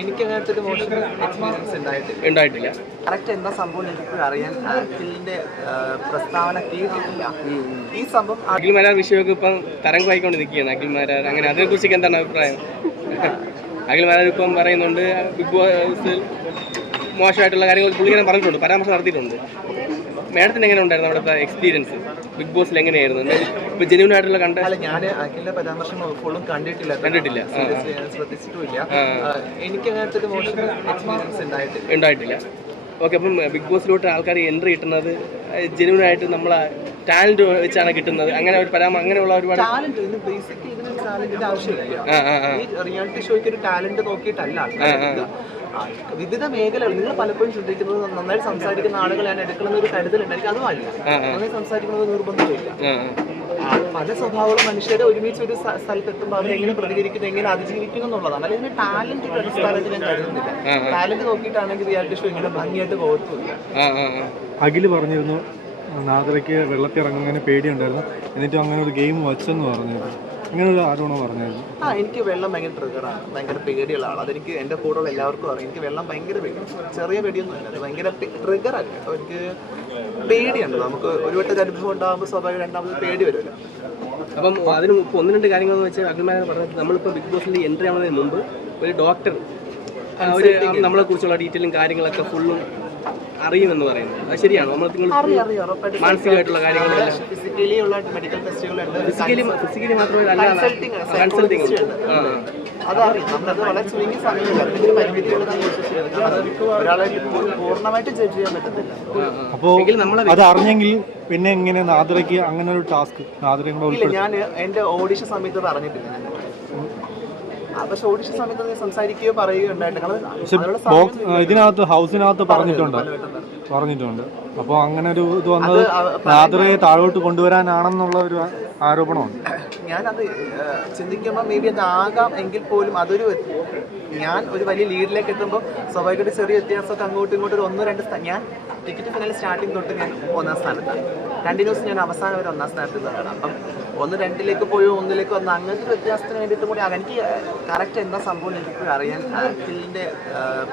എനിക്ക് അങ്ങനത്തെ ഒരു മോശം എക്സ്പീരിയൻസ് ഉണ്ടായിട്ടില്ല. ഉണ്ടായിട്ടില്ല. കറക്റ്റ് എന്താ സംഭവം എനിക്ക് അറിയാൻ അഖിലിന്റെ പ്രസ്താവന കേട്ടിട്ടില്ല. ഈ സംഭവം അഖിൽ മാരാർ വിഷയമൊക്കെ ഇപ്പം തരംഗമായിക്കൊണ്ട് നിൽക്കുകയാണ് അഖിൽ മാരാർ അങ്ങനെ അതിനെക്കുറിച്ചൊക്കെ എന്താണ് അഭിപ്രായം? അഖിൽ മാരാർ ഇപ്പം പറയുന്നുണ്ട് ബിഗ് ബോസിൽ മോശമായിട്ടുള്ള കാര്യങ്ങൾ പുള്ളിക്കാരൻ പറഞ്ഞിട്ടുണ്ട് പരാമർശം നടത്തിയിട്ടുണ്ട്. മാഡത്തിന് എങ്ങനെ ഉണ്ടായിരുന്നു അവിടുത്തെ എക്സ്പീരിയൻസ് ബിഗ് ബോസിൽ എങ്ങനെയായിരുന്നു? ഇപ്പൊ ജെന്യൂൻ ആയിട്ടുള്ള കണ്ട അല്ല ഞാൻ അഖിലിന്റെ പരാമർശം ഫുള്ളും കണ്ടിട്ടില്ല. കണ്ടിട്ടില്ല. ശ്രദ്ധിച്ചിട്ടുമില്ല എനിക്ക് അങ്ങനത്തെ ഒരു മോശം എക്സ്പീരിയൻസ് ഉണ്ടായിട്ടില്ല. ഉണ്ടായിട്ടില്ല. ഓക്കെ അപ്പം ബിഗ് ബോസിലോട്ട് ആൾക്കാർ എൻട്രി കിട്ടുന്നത് ജെനുവൻ ആയിട്ട് നമ്മളെ ടാലന്റ് വെച്ചാണ് കിട്ടുന്നത്. അങ്ങനെ ഒരു പരാമ അങ്ങനെയുള്ള ഒരുപാട് റിയാലിറ്റി ഷോയ്ക്ക് ഒരു ടാലന്റ് നോക്കിയിട്ടല്ല വിവിധ മേഖലകൾ നിങ്ങൾ പലപ്പോഴും ചിന്തിക്കുന്നത് നന്നായി സംസാരിക്കുന്ന ആളുകളാണ് എടുക്കണമെന്ന് ഒരു കരുതലുണ്ട്. എനിക്ക് അതുമല്ല. നന്നായി സംസാരിക്കുന്നത് നിർബന്ധമില്ല. പല സ്വഭാവങ്ങളും മനുഷ്യരെ ഒരുമിച്ച് ഒരു സ്ഥ- സ്ഥലത്തെത്തുമ്പോൾ അവരെങ്ങനെ എങ്ങനെ പ്രതികരിക്കുന്നു എങ്ങനെ അതിജീവിക്കുന്നു എന്നുള്ളതാണ്. അല്ലെങ്കിൽ ടാലന്റ് അടിസ്ഥാനത്തിൽ ഞാൻ കരുതുന്നില്ല. ടാലന്റ് നോക്കിയിട്ടാണെങ്കിൽ റിയാലിറ്റി ഷോ ഇങ്ങനെ ഭംഗിയായിട്ട് പോകത്തുമില്ല. ആ ആ ആ. അഖിൽ പറഞ്ഞിരുന്നു നാദറയ്ക്ക് വെള്ളത്തിറങ്ങാൻ പേടിയുണ്ടായിരുന്നു. എന്നിട്ടും അങ്ങനെ ഒരു ഗെയിം വച്ചെന്ന് പറഞ്ഞിരുന്നു. അങ്ങനെ ഒരു ആരോപണം പറഞ്ഞായിരുന്നു. ആ എനിക്ക് വെള്ളം ഭയങ്കര ട്രിഗറാണ് ഭയങ്കര പേടിയുള്ള ആളാണ് അതെനിക്ക് എന്റെ കൂടെയുള്ള എല്ലാവർക്കും അറിയാം. എനിക്ക് വെള്ളം ഭയങ്കര പേടി ചെറിയ പേടിയൊന്നും അല്ല. അത് ഭയങ്കര ട്രിഗറല്ല കേട്ടോ. എനിക്ക് പേടിയുണ്ട് നമുക്ക് ഒരു വട്ടത്തെ അനുഭവം ഉണ്ടാകുമ്പോൾ സ്വാഭാവികം രണ്ടാമത് പേടി വരുമല്ലോ. അപ്പം അതിന് മുമ്പ് ഒന്ന് രണ്ട് കാര്യങ്ങളെന്ന് വെച്ചാൽ അഖിൽമാരെ പറഞ്ഞത്. നമ്മളിപ്പോൾ ബിഗ് ബോസിൽ എൻട്രി ആവുന്നതിന് മുമ്പ് ഒരു ഡോക്ടർ ഒരു നമ്മളെ കുറിച്ചുള്ള ഡീറ്റെയിലും കാര്യങ്ങളൊക്കെ ഫുള്ളും അറിയുമെന്ന് പറയുന്നത്. അത് ശരിയാണ്? നമ്മൾ മാനസികമായിട്ടുള്ള കാര്യങ്ങൾ ഫിസിക്കലി ഉള്ള മെഡിക്കൽ ടെസ്റ്റുകളുണ്ട് ഫിസിക്കലി ഫിസിക്കലി മാത്രമല്ല അല്ല കൺസൾട്ടിങ് അതറിയാം. നമ്മളത് വളരെ ചുരുങ്ങിയ സമയമില്ല അതിന്റെ പരിമിതികളൊക്കെ വിശ്വസിക്കുന്നത് അത് ഒരാളെ പൂർണമായിട്ട് ജഡ്ജ് ചെയ്യാൻ പറ്റത്തില്ല. അപ്പോൾ എങ്കിൽ നമ്മളെ അത് അറിഞ്ഞെങ്കിൽ പിന്നെ എങ്ങനെ നാദ്രയ്ക്ക് അങ്ങനെ ഒരു ടാസ്ക് നാദ്രയും കൂടെ ഞാൻ എന്റെ ഓഡിഷൻ സമയത്ത് അറിഞ്ഞിട്ടില്ല. പക്ഷെ ഓഡിഷൻ സമയത്ത് നീ സംസാരിക്കുകയോ പറയുകയോ ഇതിനകത്ത് ഹൗസിനകത്ത് പറഞ്ഞിട്ടുണ്ട്. പറഞ്ഞിട്ടുണ്ട്. അപ്പോൾ അങ്ങനെ ഒരു ഇത് വന്നത് അത് നാദറയെ താഴോട്ട് കൊണ്ടുവരാനാണെന്നുള്ള ഒരു ആരോപണമുണ്ട്. ഞാനത് ചിന്തിക്കുമ്പോൾ മേ ബി അത് ആകാം എങ്കിൽ പോലും അതൊരു ഞാൻ ഒരു വലിയ ലീഡിലേക്ക് എത്തുമ്പോൾ സ്വാഭാവികമായിട്ട് ചെറിയ വ്യത്യാസമൊക്കെ അങ്ങോട്ടും ഇങ്ങോട്ടും ഒരു ഒന്നോ രണ്ട് ഞാൻ ടിക്കറ്റ് ഫിനാലിൽ സ്റ്റാർട്ടിങ് തൊട്ട് ഞാൻ ഒന്നാം സ്ഥാനത്താണ്. കണ്ടിന്യൂസ് ഞാൻ അവസാനം വരെ ഒന്നാം സ്ഥാനത്ത് നിന്നാണ് അപ്പം ഒന്ന് രണ്ടിലേക്ക് പോയോ ഒന്നിലേക്ക് വന്നു അങ്ങനത്തെ ഒരു വ്യത്യാസത്തിന് വേണ്ടിയിട്ട് കൂടി എനിക്ക് കറക്റ്റ് എന്താ സംഭവം എനിക്ക് അറിയാൻ അഖിലിന്റെ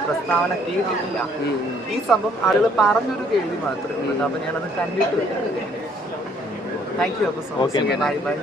പ്രസ്താവന കേട്ടിട്ടില്ല ഈ സംഭവം ആളുകൾ പറഞ്ഞൊരു കേൾവി മാത്രമേ ഉള്ളൂ. അപ്പം ഞാനത് കണ്ടിട്ടില്ല താങ്ക് യു അപ്പോൾ സോ മച്ച് ബൈ ബൈ